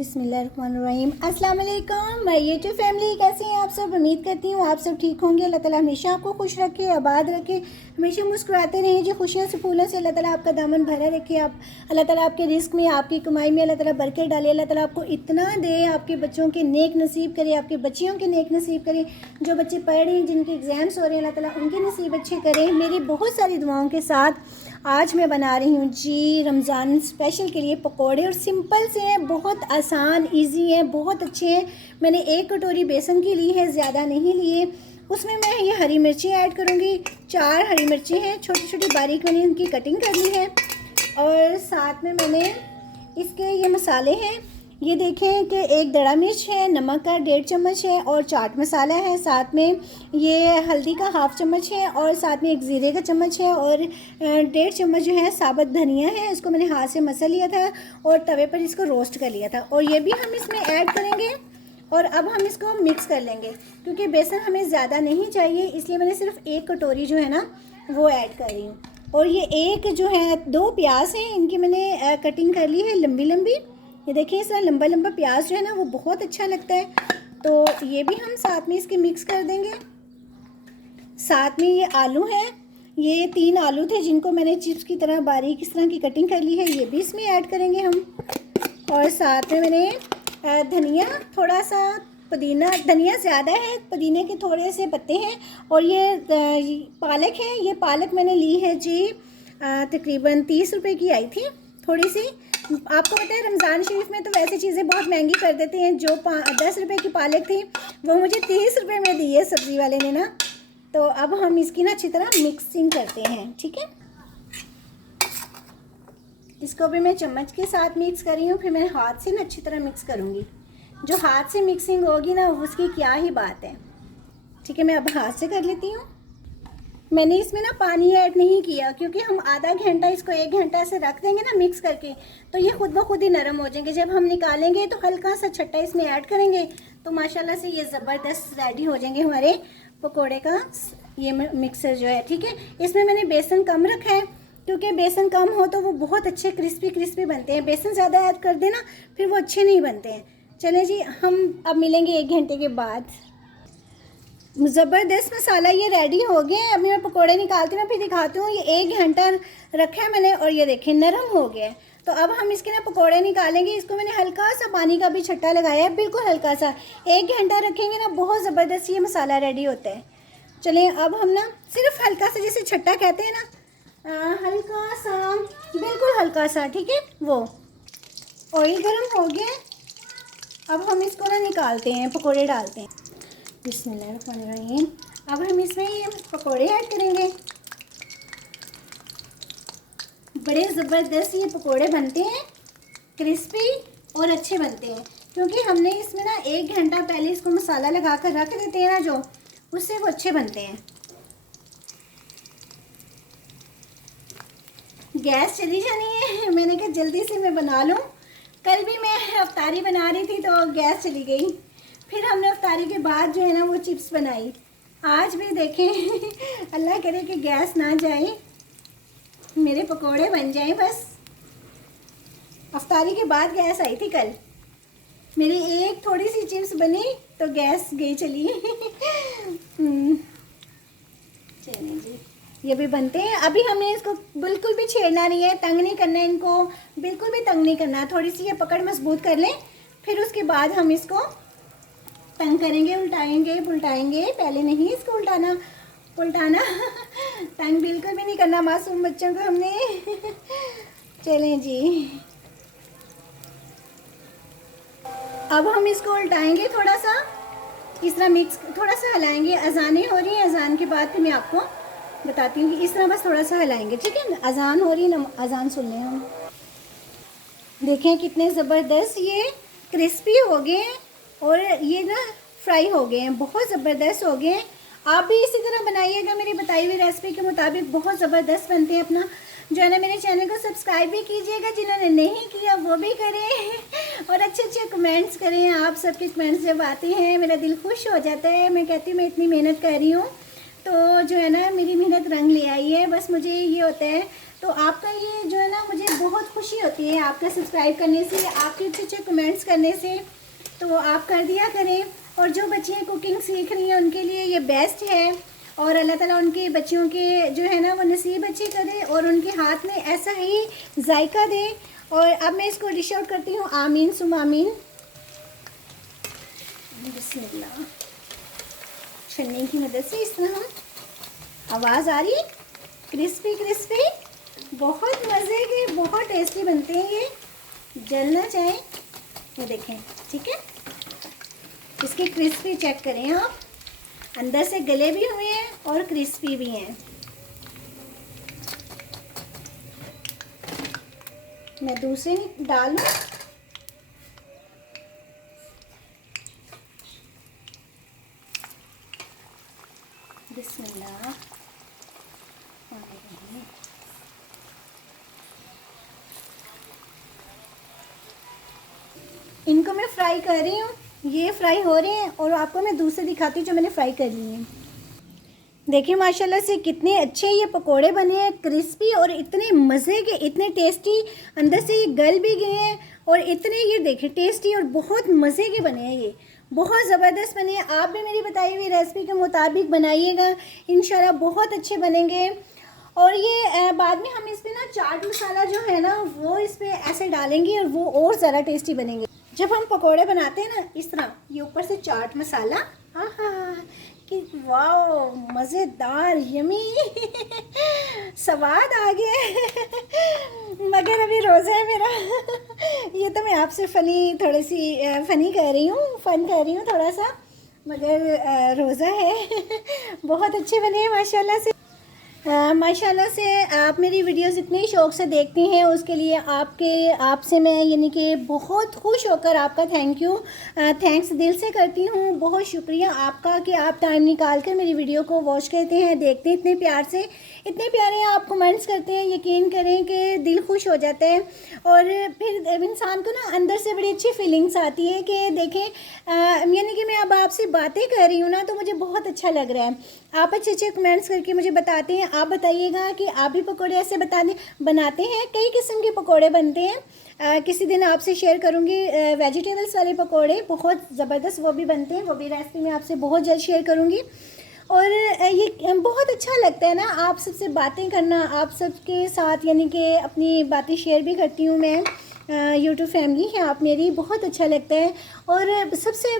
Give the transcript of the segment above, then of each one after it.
बिस्मिल्लाहिर्रहमानिर्रहीम। अस्सलाम वालेकुम माय यूट्यूब फैमिली, कैसे हैं आप सब। उम्मीद करती हूँ आप सब ठीक होंगे। अल्लाह ताला हमेशा आपको खुश रखे, आबाद रखे, हमेशा मुस्कुराते रहें जी। खुशियों से फूलों से अल्लाह ताला आपका दामन भरा रखे। आप अल्लाह ताला आपके रिस्क में, आपकी कमाई में अल्लाह ताला बरकत डाले। अल्लाह ताला आपको इतना दे, आपके बच्चों के नेक नसीब करे, आपके बच्चियों के नेक नसीब करे। जो बच्चे पढ़ रहे हैं, जिनके एग्ज़ाम्स हो रहे हैं, अल्लाह ताला उनके नसीब अच्छे करें। मेरी बहुत सारी दुआओं के साथ आज मैं बना रही हूँ जी रमज़ान स्पेशल के लिए पकोड़े, और सिंपल से हैं, बहुत आसान इजी हैं, बहुत अच्छे हैं। मैंने एक कटोरी बेसन की ली है, ज़्यादा नहीं लिए। उसमें मैं ये हरी मिर्ची ऐड करूँगी। 4 हरी मिर्ची हैं, छोटी छोटी बारीक मैंने इनकी कटिंग कर ली है। और साथ में मैंने इसके ये मसाले हैं, ये देखें कि 1 दड़ा मिर्च है, नमक का 1.5 चम्मच है, और चाट मसाला है। साथ में ये हल्दी का 1/2 चम्मच है, और साथ में 1 ज़ीरे का चम्मच है, और 1.5 चम्मच जो है साबुत धनिया है। इसको मैंने हाथ से मसल लिया था और तवे पर इसको रोस्ट कर लिया था। और ये भी हम इसमें ऐड करेंगे। और अब हम इसको मिक्स कर लेंगे, क्योंकि बेसन हमें ज़्यादा नहीं चाहिए, इसलिए मैंने सिर्फ 1 कटोरी जो है ना वो ऐड कर रही हूँ। और ये एक जो है 2 प्याज हैं, इनकी मैंने कटिंग कर ली है लंबी लंबी। ये देखिए, इस तरह लंबा लंबा प्याज जो है ना वो बहुत अच्छा लगता है। तो ये भी हम साथ में इसके मिक्स कर देंगे। साथ में ये आलू हैं, ये 3 आलू थे जिनको मैंने चिप्स की तरह बारीक इस तरह की कटिंग कर ली है, ये भी इसमें ऐड करेंगे हम। और साथ में मैंने धनिया, थोड़ा सा पुदीना, धनिया ज़्यादा है, पुदीने के थोड़े से पत्ते हैं। और ये पालक है, ये पालक मैंने ली है जी तकरीबन 30 रुपए की आई थी थोड़ी सी। आपको पता है रमज़ान शरीफ में तो वैसे चीज़ें बहुत महंगी कर देते हैं। जो 10 रुपए की पालक थी वो मुझे 30 रुपए में दी है सब्ज़ी वाले ने ना। तो अब हम इसकी ना अच्छी तरह मिक्सिंग करते हैं, ठीक है। इसको भी मैं चम्मच के साथ मिक्स कर रही हूँ, फिर मैं हाथ से ना अच्छी तरह मिक्स करूँगी। जो हाथ से मिक्सिंग होगी ना उसकी क्या ही बात है, ठीक है। मैं अब हाथ से कर लेती हूँ। मैंने इसमें ना पानी ऐड नहीं किया, क्योंकि हम आधा घंटा इसको 1 घंटा से रख देंगे ना मिक्स करके, तो ये खुद ब खुद ही नरम हो जाएंगे। जब हम निकालेंगे तो हल्का सा छट्टा इसमें ऐड करेंगे, तो माशाल्लाह से ये ज़बरदस्त रेडी हो जाएंगे हमारे पकोड़े का ये मिक्सर जो है, ठीक है। इसमें मैंने बेसन कम रखा है, क्योंकि बेसन कम हो तो वो बहुत अच्छे क्रिस्पी क्रिस्पी बनते हैं। बेसन ज़्यादा ऐड कर देना फिर वो अच्छे नहीं बनते हैं। चलें जी, हम अब मिलेंगे 1 घंटे के बाद। ज़बरदस्त मसाला ये रेडी हो गया है। अभी मैं पकोड़े निकालती हूँ, फिर दिखाती हूँ। ये 1 घंटा रखा है मैंने, और ये देखें नरम हो गया है। तो अब हम इसके ना पकोड़े निकालेंगे। इसको मैंने हल्का सा पानी का भी छट्टा लगाया है, बिल्कुल हल्का सा। 1 घंटा रखेंगे ना, बहुत ज़बरदस्त ये मसाला रेडी होता है। चलें अब हम ना सिर्फ हल्का सा, जैसे छट्टा कहते हैं ना, हल्का सा, बिल्कुल हल्का सा, ठीक है। वो ऑयल गर्म हो गया। अब हम इसको ना निकालते हैं, पकोड़े डालते हैं। बिस्मिल्लाहिर्रहमानिर्रहीम। अब हम इसमें ये पकोड़े ऐड करेंगे। बड़े ज़बरदस्त ये पकोड़े बनते हैं, क्रिस्पी और अच्छे बनते हैं, क्योंकि हमने इसमें ना 1 घंटा पहले इसको मसाला लगा कर रख देते हैं ना, जो उससे वो अच्छे बनते हैं। गैस चली जानी है, मैंने कहा जल्दी से मैं बना लूँ। कल भी मैं अफ्तारी बना रही थी तो गैस चली गई, फिर हमने अफ्तारी के बाद जो है ना वो चिप्स बनाई। आज भी देखें अल्लाह करे कि गैस ना जाए, मेरे पकोड़े बन जाएं बस। अफ्तारी के बाद गैस आई थी कल, मेरी एक थोड़ी सी चिप्स बनी तो गैस गई चली। चलिए जी, ये भी बनते हैं। अभी हमने इसको बिल्कुल भी छेड़ना नहीं है, तंग नहीं करना है इनको, बिल्कुल भी तंग नहीं करना। थोड़ी सी ये पकड़ मजबूत कर लें, फिर उसके बाद हम इसको तंग करेंगे, उल्टाएंगे पुलटाएंगे। पहले नहीं इसको उल्टाना तंग बिल्कुल भी नहीं करना मासूम बच्चों को हमने। चलें जी, अब हम इसको उल्टाएंगे, थोड़ा सा इस तरह मिक्स, थोड़ा सा हिलाएंगे। अजानें हो रही हैं, अजान के बाद फिर मैं आपको बताती हूँ कि इस तरह बस थोड़ा सा हिलाएंगे, ठीक है। अजान हो रही है ना, अजान सुन लें हम। देखें कितने ज़बरदस्त ये क्रिस्पी हो गए हैं, और ये ना फ्राई हो गए हैं, बहुत ज़बरदस्त हो गए हैं। आप भी इसी तरह बनाइएगा मेरी बताई हुई रेसिपी के मुताबिक, बहुत ज़बरदस्त बनते हैं। अपना जो है ना मेरे चैनल को सब्सक्राइब भी कीजिएगा, जिन्होंने नहीं किया वो भी करें, और अच्छे अच्छे कमेंट्स करें। आप सबके कमेंट्स जब आते हैं मेरा दिल खुश हो जाता है। मैं कहती हूँ मैं इतनी मेहनत कर रही हूँ तो जो है ना मेरी मेहनत रंग ले आई है। बस मुझे ये होता है, तो आपका ये जो है ना मुझे बहुत खुशी होती है आपका सब्सक्राइब करने से, आपके अच्छे अच्छे कमेंट्स करने से। तो आप कर दिया करें। और जो बच्चियाँ कुकिंग सीख रही हैं उनके लिए ये बेस्ट है, और अल्लाह ताला उनके बच्चियों के जो है ना वो नसीब अच्छी करे और उनके हाथ में ऐसा ही जायका दे। और अब मैं इसको डिश आउट करती हूँ। आमीन सुम आमीन। बिस्मिल्लाह। छन्नी की मदद से इस तरह हम, आवाज़ आ रही है, क्रिस्पी क्रिस्पी, बहुत मज़े के, बहुत टेस्टी बनते हैं ये, जलना चाहे। ये देखें, ठीक है, इसकी क्रिस्पी चेक करें आप, अंदर से गले भी हुए हैं और क्रिस्पी भी हैं। मैं दूसरे डालूं। बिस्मिल्लाह। इनको मैं फ्राई कर रही हूँ, ये फ्राई हो रहे हैं और आपको मैं दूसरे दिखाती हूँ जो मैंने फ्राई कर लिए हैं। देखिए माशाल्लाह से कितने अच्छे ये पकोड़े बने हैं, क्रिस्पी और इतने मज़े के, इतने टेस्टी, अंदर से ये गल भी गए हैं और इतने ये देखिए टेस्टी और बहुत मज़े के बने हैं। ये बहुत ज़बरदस्त बने हैं। आप भी मेरी बताई हुई रेसिपी के मुताबिक बनाइएगा, इंशाल्लाह बहुत अच्छे बनेंगे। और ये बाद में हम इस पर ना चाट मसाला जो है ना वो इस पर ऐसे डालेंगे और वो और ज़्यादा टेस्टी बनेंगे। जब हम पकोड़े बनाते हैं ना इस तरह, ये ऊपर से चाट मसाला, हाँ कि वाओ मज़ेदार, यमी स्वाद आ गया मगर अभी रोज़ा है मेरा ये तो मैं आपसे थोड़ी सी फ़नी कर रही हूँ, फ़न कर रही हूँ थोड़ा सा, मगर रोज़ा है बहुत अच्छे बने हैं माशाल्लाह से। माशाल्लाह से आप मेरी वीडियोस इतने शौक़ से देखती हैं, उसके लिए आपसे मैं यानी कि बहुत खुश होकर आपका थैंक्स दिल से करती हूँ। बहुत शुक्रिया आपका कि आप टाइम निकाल कर मेरी वीडियो को वॉच करते हैं, देखते हैं इतने प्यार से, इतने प्यारे आप कमेंट्स करते हैं। यकीन करें कि दिल खुश हो जाता है और फिर इंसान को ना अंदर से बड़ी अच्छी फीलिंग्स आती है कि देखें यानी कि मैं अब आपसे बातें कर रही हूँ ना तो मुझे बहुत अच्छा लग रहा है। आप अच्छे अच्छे कमेंट्स करके मुझे बताते हैं। आप बताइएगा कि आप भी पकोड़े ऐसे बनाते हैं। कई किस्म के पकोड़े बनते हैं, किसी दिन आपसे शेयर करूँगी वेजिटेबल्स वाले पकोड़े, बहुत ज़बरदस्त वो भी बनते हैं, वो भी रेसिपी मैं आपसे बहुत जल्द शेयर करूँगी। और ये बहुत अच्छा लगता है ना आप सबसे बातें करना, आप सबके साथ यानी कि अपनी बातें शेयर भी करती हूँ मैं। यूट्यूब फैमिली है आप मेरी, बहुत अच्छा लगता है। और सबसे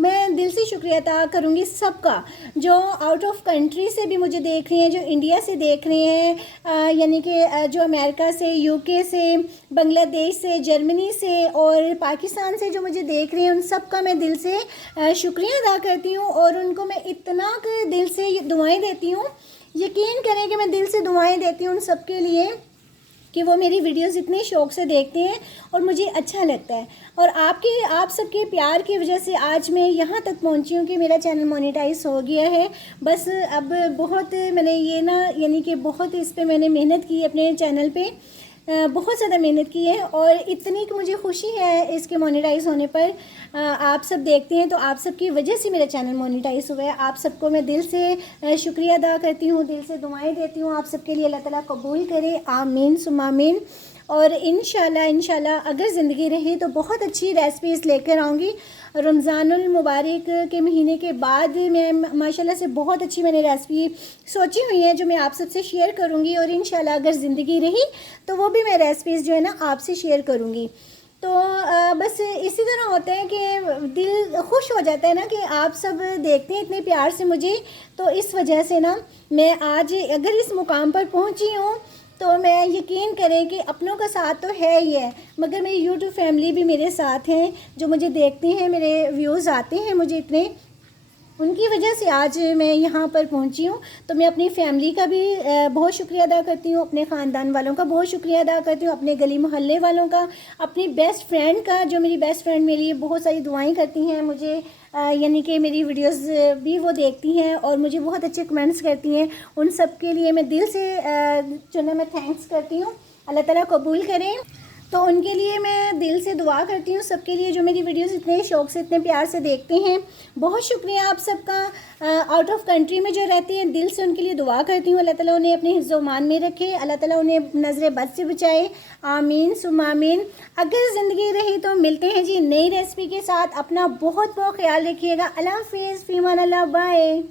मैं दिल से शुक्रिया अदा करूँगी सबका जो आउट ऑफ कंट्री से भी मुझे देख रहे हैं, जो इंडिया से देख रहे हैं, यानी कि जो अमेरिका से, यूके से, बांग्लादेश से, जर्मनी से और पाकिस्तान से जो मुझे देख रहे हैं, उन सब का मैं दिल से शुक्रिया अदा करती हूँ और उनको मैं इतना दिल से दुआएं देती हूँ। यकीन करें कि मैं दिल से दुआएं देती हूँ उन सब के लिए कि वो मेरी वीडियोस इतने शौक़ से देखते हैं और मुझे अच्छा लगता है। और आप सबके प्यार की वजह से आज मैं यहाँ तक पहुँची हूँ कि मेरा चैनल मोनेटाइज हो गया है। बस अब बहुत मैंने ये ना यानी कि बहुत इस पे मैंने मेहनत की, अपने चैनल पे बहुत ज़्यादा मेहनत की है और इतनी कि मुझे खुशी है इसके मोनेटाइज होने पर। आप सब देखते हैं तो आप सब की वजह से मेरा चैनल मोनेटाइज हुआ है। आप सबको मैं दिल से शुक्रिया अदा करती हूँ, दिल से दुआएं देती हूँ आप सबके लिए। अल्लाह ताला कबूल करे, आमीन सुम्मा आमीन। और इंशाल्लाह अगर ज़िंदगी रही तो बहुत अच्छी रेसिपीज़ लेकर आऊँगी। रमज़ानुल मुबारक के महीने के बाद मैं माशाल्लाह से बहुत अच्छी मैंने रेसिपी सोची हुई है जो मैं आप सबसे शेयर करूँगी। और इंशाल्लाह अगर ज़िंदगी रही तो वो भी मैं रेसिपीज़ जो है ना आपसे शेयर करूँगी। तो बस इसी तरह होता है कि दिल खुश हो जाता है ना कि आप सब देखते हैं इतने प्यार से मुझे। तो इस वजह से ना मैं आज अगर इस मुकाम पर पहुँची हूँ तो मैं यकीन करें कि अपनों का साथ तो है ही है, मगर मेरी यूट्यूब फैमिली भी मेरे साथ हैं, जो मुझे देखते हैं, मेरे व्यूज़ आते हैं मुझे इतने, उनकी वजह से आज मैं यहाँ पर पहुँची हूँ। तो मैं अपनी फ़ैमिली का भी बहुत शुक्रिया अदा करती हूँ, अपने ख़ानदान वालों का बहुत शुक्रिया अदा करती हूँ, अपने गली मोहल्ले वालों का, अपनी बेस्ट फ्रेंड का, जो मेरी बेस्ट फ्रेंड मेरे लिए बहुत सारी दुआएं करती हैं मुझे, यानी कि मेरी वीडियोस भी वो देखती हैं और मुझे बहुत अच्छे कमेंट्स करती हैं। उन सब के लिए मैं दिल से जो है मैं थैंक्स करती हूँ। अल्लाह ताला कबूल करें। तो उनके लिए मैं दिल से दुआ करती हूँ, सबके लिए जो मेरी वीडियोस इतने शौक़ से इतने प्यार से देखते हैं। बहुत शुक्रिया आप सबका। आउट ऑफ कंट्री में जो रहती हैं, दिल से उनके लिए दुआ करती हूँ, अल्लाह ताला उन्हें अपने हिफ्ज़-ओ-मान में रखे, अल्लाह ताला उन्हें नज़र बद से बचाए। आमीन सुम्मा आमीन। अगर ज़िंदगी रही तो मिलते हैं जी नई रेसिपी के साथ। अपना बहुत बहुत ख्याल रखिएगा। अल्लाह हाफ़िज़, फ़ी अमान अल्लाह, बाय।